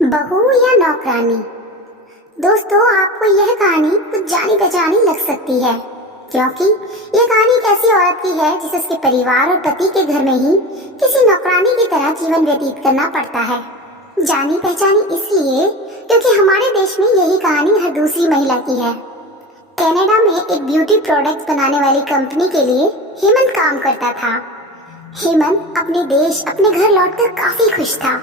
बहू या नौकरानी। दोस्तों, आपको यह कहानी कुछ जानी पहचानी लग सकती है, क्योंकि यह कहानी एक ऐसी औरत की है जिसे उसके परिवार और पति के घर में ही किसी नौकरानी की तरह जीवन व्यतीत करना पड़ता है। जानी पहचानी इसलिए क्योंकि हमारे देश में यही कहानी हर दूसरी महिला की है। कनाडा में एक ब्यूटी प्रोडक्ट बनाने वाली कंपनी के लिए हेमंत काम करता था। हेमंत अपने देश अपने घर लौटकर काफी खुश था।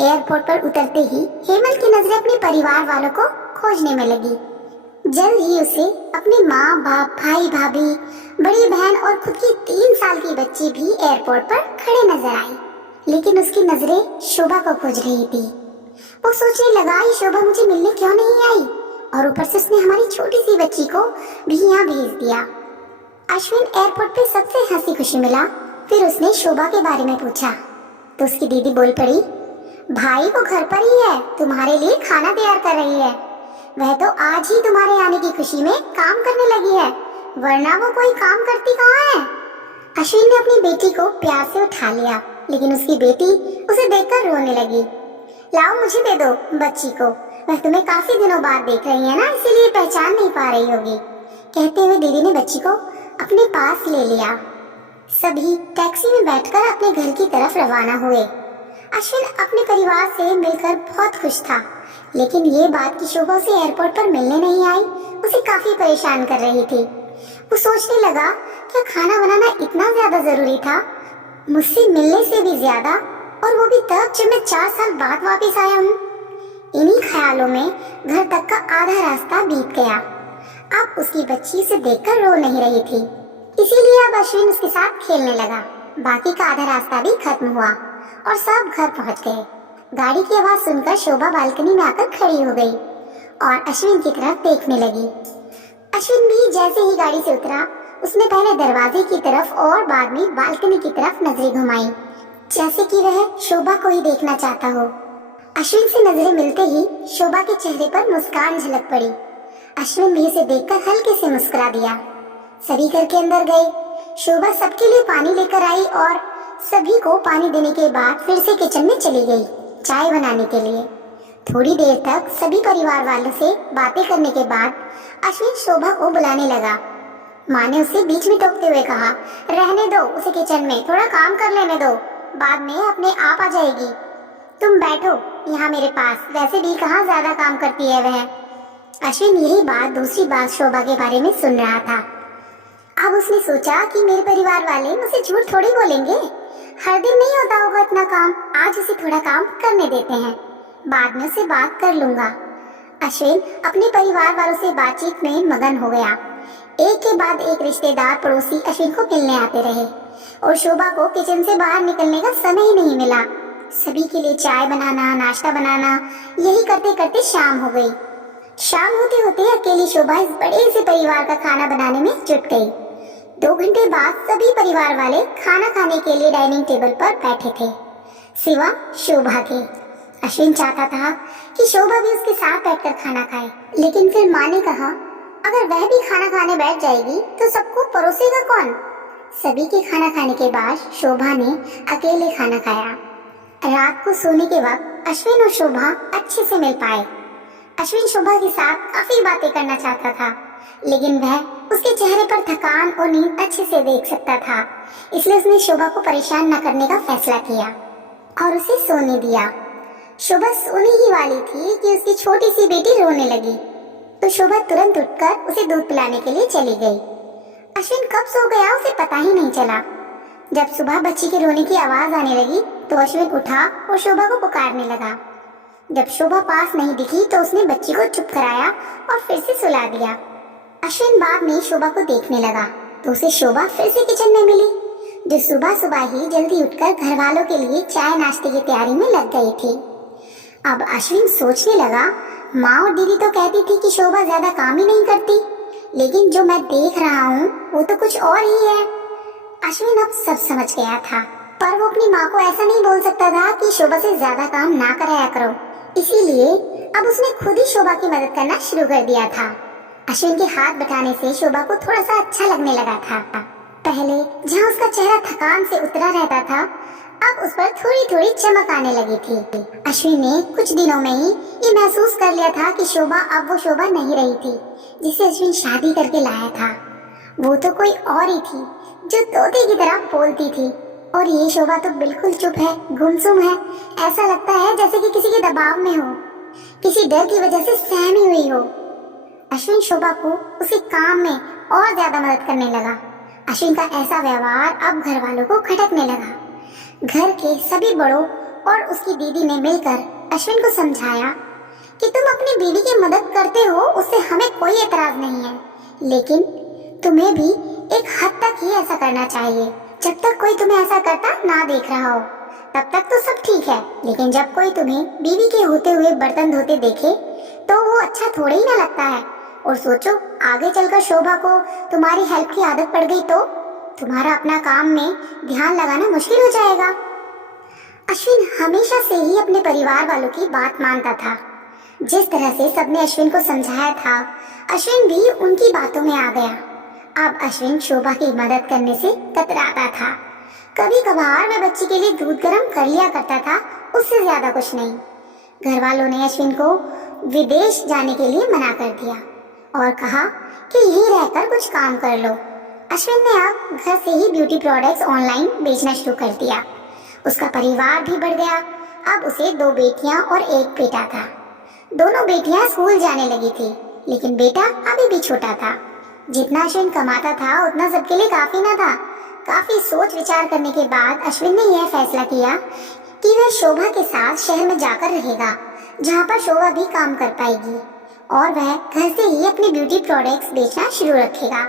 एयरपोर्ट पर उतरते ही हेमंत की नजरें अपने परिवार वालों को खोजने में लगी। जल्द ही उसे अपनी माँ बाप, भाई भाभी, बड़ी बहन और खुद की 3 साल की बच्ची भी एयरपोर्ट पर खड़े नजर आई, लेकिन उसकी नजरें शोभा को खोज रही थी। वो सोचने लगा, ये शोभा मुझे मिलने क्यों नहीं आई, और ऊपर से उसने हमारी छोटी सी बच्ची को भी यहाँ भेज दिया। अश्विन एयरपोर्ट पे सबसे हंसी खुशी मिला। फिर उसने शोभा के बारे में पूछा तो उसकी दीदी बोल पड़ी, भाई वो घर पर ही है, तुम्हारे लिए खाना तैयार कर रही है। वह तो आज ही तुम्हारे आने की खुशी में काम करने लगी है, वरना वो कोई काम करती कहाँ है। अश्विन ने अपनी बेटी को प्यार से उठा लिया, लेकिन उसकी बेटी उसे देखकर रोने लगी। लाओ मुझे दे दो बच्ची को, वह तुम्हें काफी दिनों बाद देख रही है ना, इसीलिए पहचान नहीं पा रही होगी। कहते हुए दीदी ने बच्ची को अपने पास ले लिया। सभी टैक्सी में बैठकर अपने घर की तरफ रवाना हुए। अश्विन अपने परिवार से मिलकर बहुत खुश था, लेकिन ये बात कि शोभा उसे एयरपोर्ट पर मिलने नहीं आई उसे काफी परेशान कर रही थी। वो सोचने लगा, क्या खाना बनाना इतना ज्यादा जरूरी था, मुझसे मिलने से भी ज्यादा, और वो भी तब जब मैं 4 साल बाद वापस आया हूँ। इन्हीं ख्यालों में घर तक का आधा रास्ता बीत गया। अब उसकी बच्ची उसे देखकर रो नहीं रही थी, इसीलिए अब अश्विन उसके साथ खेलने लगा। बाकी का आधा रास्ता भी खत्म हुआ और सब घर पहुंच गए। गाड़ी की आवाज सुनकर शोभा बालकनी में आकर खड़ी हो गई और अश्विन की तरफ देखने लगी। अश्विन भी जैसे ही गाड़ी से उतरा, उसने पहले दरवाजे की तरफ और बाद में बालकनी की तरफ नजरें घुमाई, जैसे कि वह शोभा को ही देखना चाहता हो। अश्विन से नजरें मिलते ही शोभा के चेहरे पर मुस्कान झलक पड़ी। अश्विन भी उसे देखकर हल्के से मुस्कुरा दिया। सभी घर के अंदर गए। शोभा सबके लिए पानी लेकर आई और सभी को पानी देने के बाद फिर से किचन में चली गई चाय बनाने के लिए। थोड़ी देर तक सभी परिवार वालों से बातें करने के बाद अश्विन शोभा को बुलाने लगा। माँ ने उसे बीच में टोकते हुए कहा, रहने दो उसे किचन में, थोड़ा काम कर लेने दो, बाद में अपने आप आ जाएगी। तुम बैठो यहाँ मेरे पास, वैसे भी कहाँ ज्यादा काम करती है वह। अश्विन यही बात दूसरी बात शोभा के बारे में सुन रहा था। अब उसने सोचा कि मेरे परिवार वाले मुझसे झूठ थोड़ी बोलेंगे, हर दिन नहीं होता होगा इतना काम, आज उसे थोड़ा काम करने देते हैं, बाद में उसे बात कर लूंगा। अश्विन अपने परिवार वालों से बातचीत में मगन हो गया। एक के बाद एक रिश्तेदार पड़ोसी अश्विन को मिलने आते रहे और शोभा को किचन से बाहर निकलने का समय ही नहीं मिला। सभी के लिए चाय बनाना, नाश्ता बनाना, यही करते करते शाम हो गई। शाम होते होते अकेली शोभा इस बड़े से परिवार का खाना बनाने में जुट गई। 2 घंटे बाद सभी परिवार वाले खाना खाने के लिए डाइनिंग टेबल पर बैठे थे, सिवा शोभा के। अश्विन चाहता था कि शोभा भी उसके साथ बैठकर खाना खाए, लेकिन फिर माँ ने कहा, अगर वह भी खाना खाने बैठ जाएगी तो सबको परोसेगा कौन। सभी के खाना खाने के बाद शोभा ने अकेले खाना खाया। रात को सोने के वक्त अश्विन और शोभा अच्छे से मिल पाए। अश्विन शोभा के साथ काफी बातें करना चाहता था, लेकिन वह उसके चेहरे पर थकान और नींद अच्छे से देख सकता था, इसलिए उसने शोभा को परेशान न करने का फैसला किया और उसे सोने दिया। शोभा सोने ही वाली थी कि उसकी छोटी सी बेटी रोने लगी, तो शोभा तुरंत उठकर उसे दूध पिलाने के लिए चली गई। अश्विन कब सो गया उसे पता ही नहीं चला। जब सुबह बच्ची के रोने की आवाज आने लगी तो अश्विन उठा और शोभा को पुकारने लगा। जब शोभा पास नहीं दिखी तो उसने बच्ची को चुप कराया और फिर से सुला दिया। अश्विन बाद में शोभा को देखने लगा तो उसे शोभा फिर से किचन में मिली, जो सुबह सुबह ही जल्दी उठकर घर वालों के लिए चाय नाश्ते की तैयारी में लग गई थी। अब अश्विन सोचने लगा, माँ और दीदी तो कहती थी कि शोभा ज्यादा काम ही नहीं करती, लेकिन जो मैं देख रहा हूँ वो तो कुछ और ही है। अश्विन अब सब समझ गया था, पर वो अपनी माँ को ऐसा नहीं बोल सकता था कि शोभा से ज्यादा काम ना कराया करो, इसीलिए अब उसने खुद ही शोभा की मदद करना शुरू कर दिया था। अश्विन के हाथ बटाने से शोभा को थोड़ा सा अच्छा लगने लगा था। पहले जहाँ उसका चेहरा थकान से उतरा रहता था, अब उस पर थोड़ी थोड़ी चमक आने लगी थी। अश्विन ने कुछ दिनों में ही ये महसूस कर लिया था कि शोभा अब वो शोभा नहीं रही थी जिसे अश्विन शादी करके लाया था। वो तो कोई और ही थी जो तोते की तरह बोलती थी, और ये शोभा तो बिल्कुल चुप है, गुमसुम है। ऐसा लगता है जैसे कि किसी के दबाव में हो, किसी डर की वजह से सहमी हुई हो। अश्विन शोभा को उसके काम में और ज्यादा मदद करने लगा। अश्विन का ऐसा व्यवहार अब घर वालों को खटकने लगा। घर के सभी बड़ों और उसकी दीदी ने मिलकर अश्विन को समझाया कि तुम अपनी बीवी की मदद करते हो, उससे हमें कोई एतराज नहीं है, लेकिन तुम्हें भी एक हद तक ही ऐसा करना चाहिए। जब तक कोई तुम्हें ऐसा करता ना देख रहा हो तब तक तो सब ठीक है, लेकिन जब कोई तुम्हें बीवी के होते हुए बर्तन धोते देखे तो वो अच्छा थोड़े ही ना लगता है। और सोचो, आगे चलकर शोभा को तुम्हारी हेल्प की आदत पड़ गई तो तुम्हारा अपना काम में ध्यान लगाना मुश्किल हो जाएगा। अश्विन हमेशा से ही अपने परिवार वालों की बात मानता था। जिस तरह से सबने अश्विन को समझाया था, अश्विन भी उनकी बातों में आ गया। अब अश्विन शोभा की मदद करने से कतराता था। कभी कभार वह बच्ची के लिए दूध गर्म कर लिया करता था, उससे ज्यादा कुछ नहीं। घर वालों ने अश्विन को विदेश जाने के लिए मना कर दिया और कहा कि यहीं रहकर कुछ काम कर लो। अश्विन ने अब घर से ही ब्यूटी प्रोडक्ट्स ऑनलाइन बेचना शुरू कर दिया। उसका परिवार भी बढ़ गया। अब उसे 2 बेटियां और 1 बेटा था। दोनों बेटियां स्कूल जाने लगी थी, लेकिन बेटा अभी भी छोटा था। जितना अश्विन कमाता था उतना सबके लिए काफी न था। काफी सोच विचार करने के बाद अश्विन ने यह फैसला किया कि वह शोभा के साथ शहर में जाकर रहेगा, जहाँ पर शोभा भी काम कर पाएगी और वह घर से ही अपनी ब्यूटी प्रोडक्ट्स बेचना शुरू रखेगा।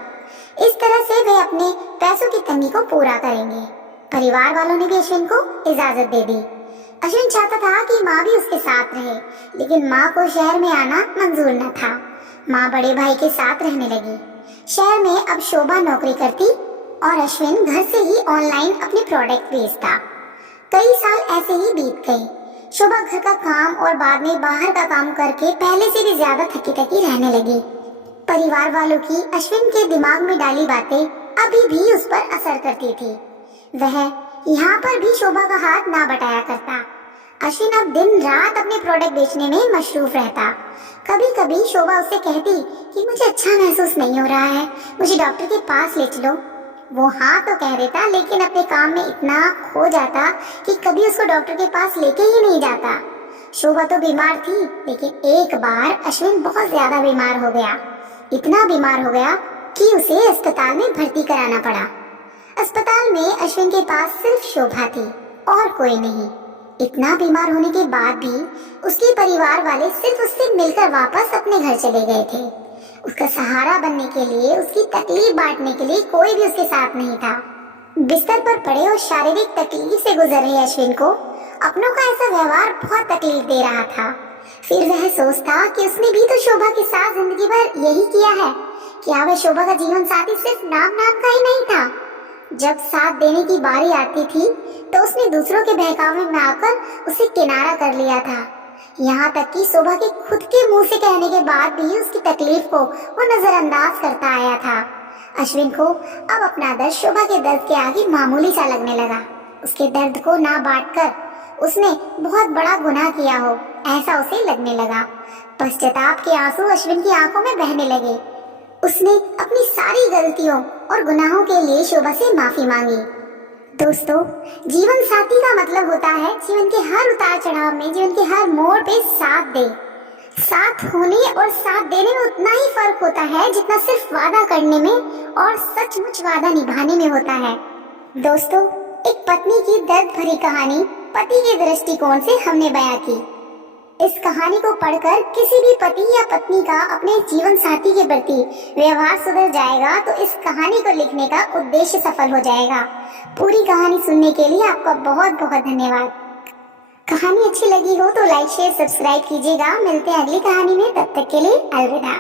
इस तरह से वे अपने पैसों की तंगी को पूरा करेंगे। परिवार वालों ने भी अश्विन को इजाजत दे दी। अश्विन चाहता था कि माँ भी उसके साथ रहे, लेकिन माँ को शहर में आना मंजूर न था। माँ बड़े भाई के साथ रहने लगी। शहर में अब शोभा नौकरी करती और अश्विन घर से ही ऑनलाइन अपने प्रोडक्ट बेचता। कई साल ऐसे ही बीत गए। शोभा घर का काम और बाद में बाहर का काम करके पहले से भी ज्यादा थकी थकी रहने लगी। परिवार वालों की अश्विन के दिमाग में डाली बातें अभी भी उस पर असर करती थी। वह यहाँ पर भी शोभा का हाथ ना बटाया करता। अश्विन अब दिन रात अपने प्रोडक्ट बेचने में मशरूफ रहता। कभी कभी शोभा उससे कहती कि मुझे अच्छा महसूस नहीं हो रहा है, मुझे डॉक्टर के पास ले चलो। वो हाँ तो कह देता, लेकिन अपने काम में इतना खो जाता कि कभी उसको डॉक्टर के पास लेके ही नहीं जाता। शोभा तो बीमार थी, लेकिन एक बार अश्विन बहुत ज्यादा बीमार हो गया। इतना बीमार हो गया कि उसे अस्पताल में भर्ती कराना पड़ा। अस्पताल में अश्विन के पास सिर्फ शोभा थी और कोई नहीं। इतना बीमार होने के बाद भी उसके परिवार वाले सिर्फ उससे मिलकर वापस अपने घर चले गए थे। उसका सहारा बनने के लिए, उसकी तकलीफ बांटने के लिए कोई भी उसके साथ नहीं था। बिस्तर पर पड़े और शारीरिक तकलीफ से गुजर रहे अश्विन को अपनों का ऐसा व्यवहार बहुत तकलीफ दे रहा था। फिर वह सोचता कि उसने भी तो शोभा के साथ जिंदगी भर यही किया है। क्या वह शोभा का जीवन साथी सिर्फ नाम का ही नहीं था? जब साथ देने की बारी आती थी तो उसने दूसरों के बहकावे में आकर उसे किनारा कर लिया था। यहाँ तक कि शोभा के खुद के मुंह से कहने के बाद भी उसकी तकलीफ को वो नजरअंदाज करता आया था। अश्विन को अब अपना दर्द शोभा के दर्द के आगे मामूली सा लगने लगा। उसके दर्द को ना बांटकर उसने बहुत बड़ा गुनाह किया हो, ऐसा उसे लगने लगा। पश्चाताप के आंसू अश्विन की आंखों में बहने लगे। उसने अपनी सारी गलतियों और गुनाहों के लिए शोभा से माफी मांगी। दोस्तों, जीवन साथी का मतलब होता है जीवन के हर उतार चढ़ाव में, जीवन के हर मोड़ पे साथ दे। साथ होने और साथ देने में उतना ही फर्क होता है जितना सिर्फ वादा करने में और सचमुच वादा निभाने में होता है। दोस्तों, एक पत्नी की दर्द भरी कहानी पति के दृष्टिकोण से हमने बयां की। इस कहानी को पढ़कर किसी भी पति या पत्नी का अपने जीवन साथी के प्रति व्यवहार सुधर जाएगा तो इस कहानी को लिखने का उद्देश्य सफल हो जाएगा। पूरी कहानी सुनने के लिए आपका बहुत बहुत धन्यवाद। कहानी अच्छी लगी हो तो लाइक शेयर सब्सक्राइब कीजिएगा। मिलते हैं अगली कहानी में, तब तक के लिए अलविदा।